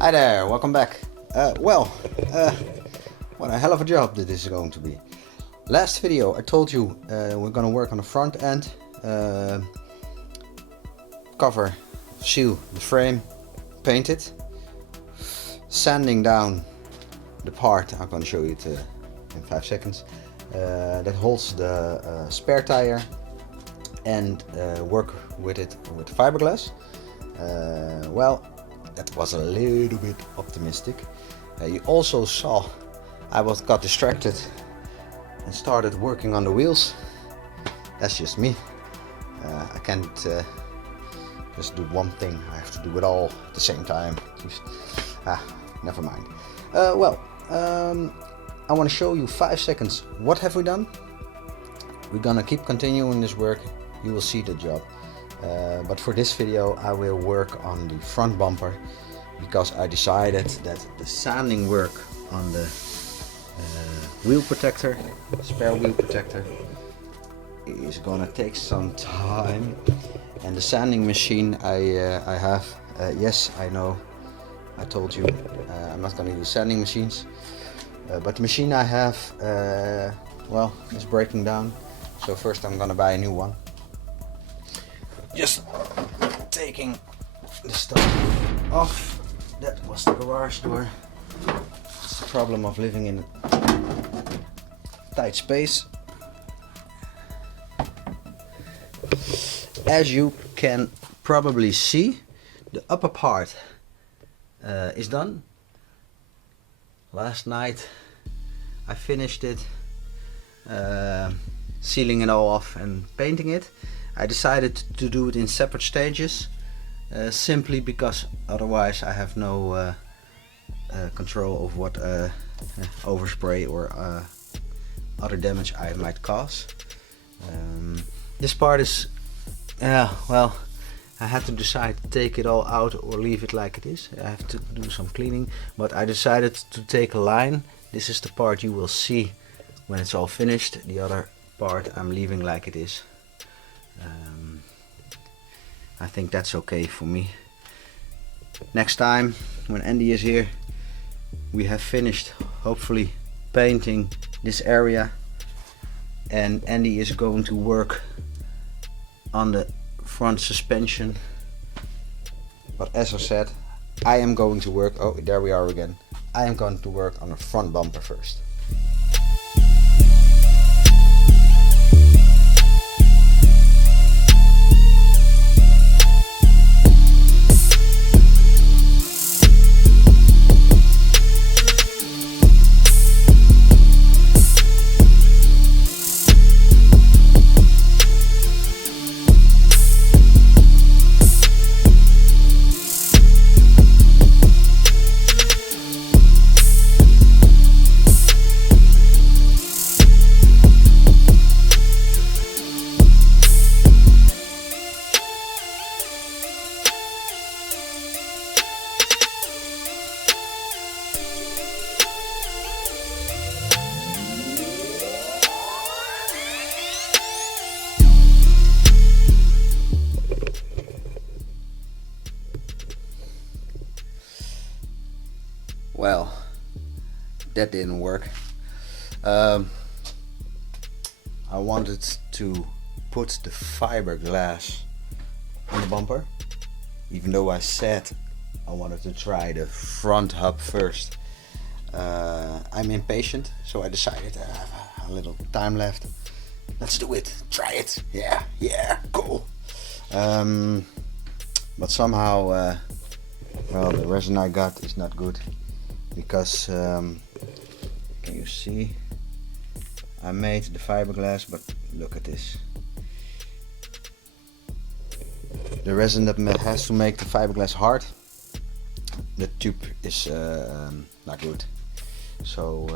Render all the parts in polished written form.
Hi there, welcome back. What a hell of a job this is going to be. Last video I told you we're gonna work on the front end, cover, seal the frame, paint it, sanding down the part, I'm gonna show you it in 5 seconds, that holds the spare tire, and work with it with fiberglass. Well, that was a little bit optimistic. You also saw I got distracted and started working on the wheels. That's just me. I can't just do one thing. I have to do it all at the same time. Never mind. I want to show you 5 seconds. What have we done? We're gonna keep continuing this work. You will see the job. But for this video I will work on the front bumper, because I decided that the sanding work on the wheel protector, spare wheel protector, is gonna take some time. And the sanding machine I have, yes, I know, I told you I'm not gonna use sanding machines, but the machine I have, well, is breaking down, so first I'm gonna buy a new one. Just taking the stuff off. That was the garage door. It's the problem of living in a tight space. As you can probably see, the upper part is done. Last night I finished it, sealing it all off and painting it. I decided to do it in separate stages, simply because otherwise I have no control of what overspray or other damage I might cause. This part is, well, I had to decide to take it all out or leave it like it is. I have to do some cleaning, but I decided to take a line. This is the part you will see when it's all finished. The other part I'm leaving like it is. I think that's okay for me. Next time when Andy is here, we have finished hopefully painting this area, and Andy is going to work on the front suspension. But as I said, I am going to work, oh there we are again, I am going to work on the front bumper first. Well, that didn't work. I wanted to put the fiberglass on the bumper, even though I said I wanted to try the front hub first. I'm impatient, so I decided I have a little time left. Let's do it, try it, yeah, cool. But somehow, well, the resin I got is not good. Because can you see, I made the fiberglass, but look at this. The resin that has to make the fiberglass hard, the tube is not good. So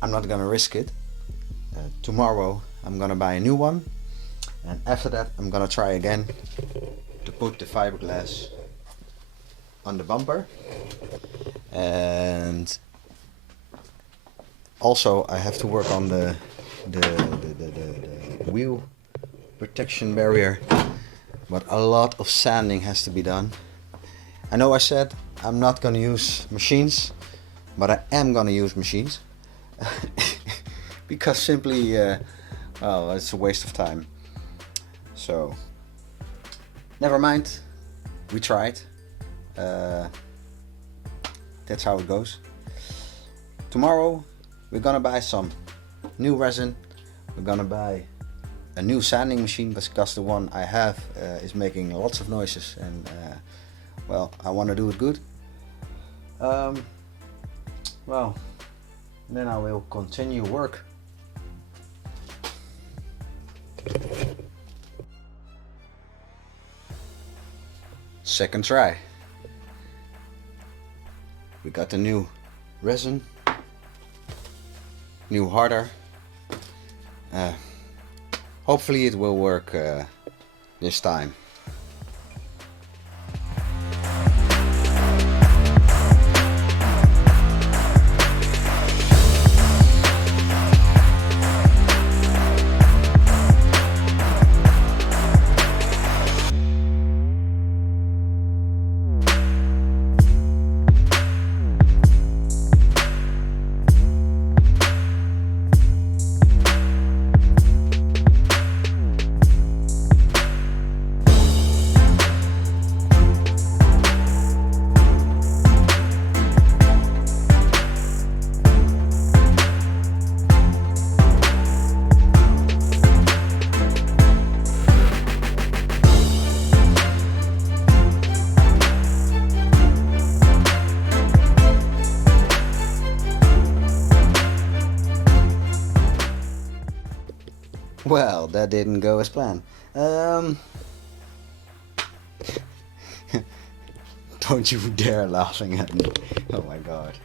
I'm not gonna risk it. Tomorrow I'm gonna buy a new one, and after that I'm gonna try again to put the fiberglass on the bumper. And also I have to work on the wheel protection barrier. but a lot of sanding has to be done. I know I said I'm not gonna use machines, but I am gonna use machines because simply well, it's a waste of time. So never mind, we tried. That's how it goes. Tomorrow we're gonna buy some new resin. We're gonna buy a new sanding machine because the one I have is making lots of noises, and well, I want to do it good. Well, then I will continue work. Second try. We got the new resin, new harder. Hopefully it will work this time. Well, that didn't go as planned. Don't you dare laughing at me. Oh my god.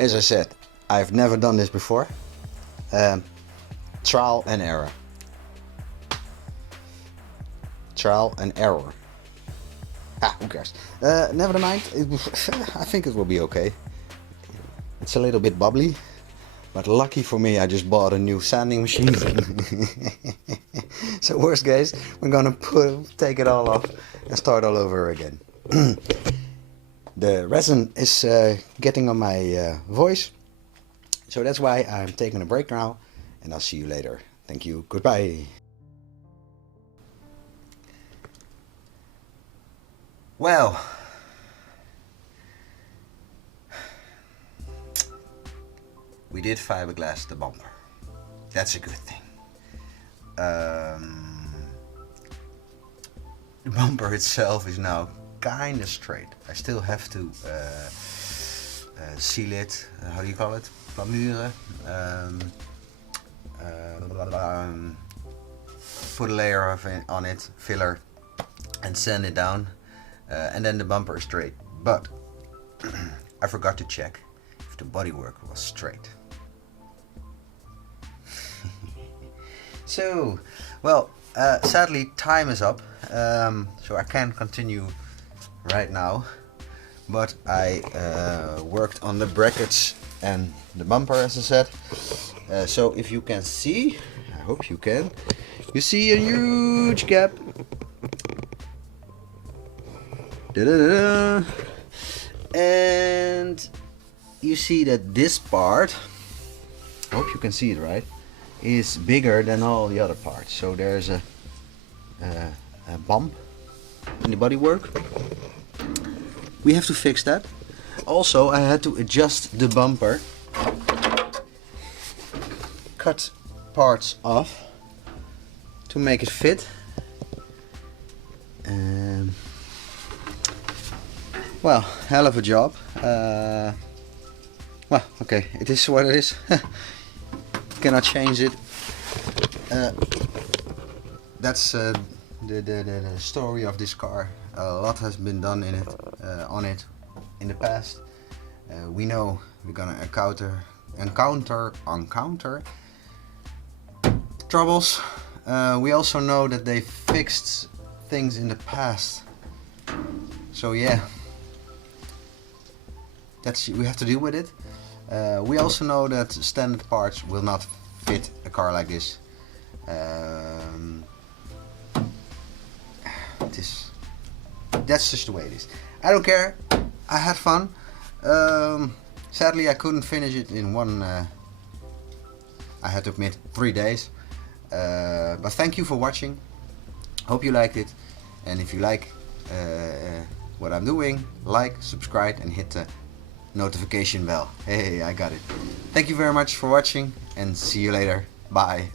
As I said, I've never done this before. Trial and error. Trial and error. Who cares? Never mind. I think it will be okay. It's a little bit bubbly, but lucky for me I just bought a new sanding machine. So worst case, we're gonna take it all off and start all over again. The resin is getting on my voice, so that's why I'm taking a break now, and I'll see you later. Thank you, goodbye. Well, we did fiberglass the bumper. That's a good thing. The bumper itself is now kind of straight. I still have to seal it. How do you call it? Plamuren. Put a layer of it on it, filler, and sand it down. And then the bumper is straight. But I forgot to check if the bodywork was straight. So, well, sadly time is up, so I can't continue right now, but I worked on the brackets and the bumper, as I said. So if you can see, I hope you can, you see a huge gap. Da-da-da-da. And you see that this part, I hope you can see it right, is bigger than all the other parts. So there's a bump in the bodywork. We have to fix that. Also, I had to adjust the bumper, cut parts off to make it fit. Well, hell of a job. Well, okay, it is what it is. Cannot change it. That's the story of this car. A lot has been done in it, on it, in the past. We know we're gonna encounter troubles. We also know that they fixed things in the past. So yeah, we have to deal with it. We also know that standard parts will not fit a car like this. That's just the way it is. I don't care. I had fun. Sadly, I couldn't finish it in one. I had to admit 3 days. But thank you for watching. Hope you liked it. And if you like what I'm doing, like, subscribe, and hit the notification bell. Hey, I got it. Thank you very much for watching, and see you later. Bye.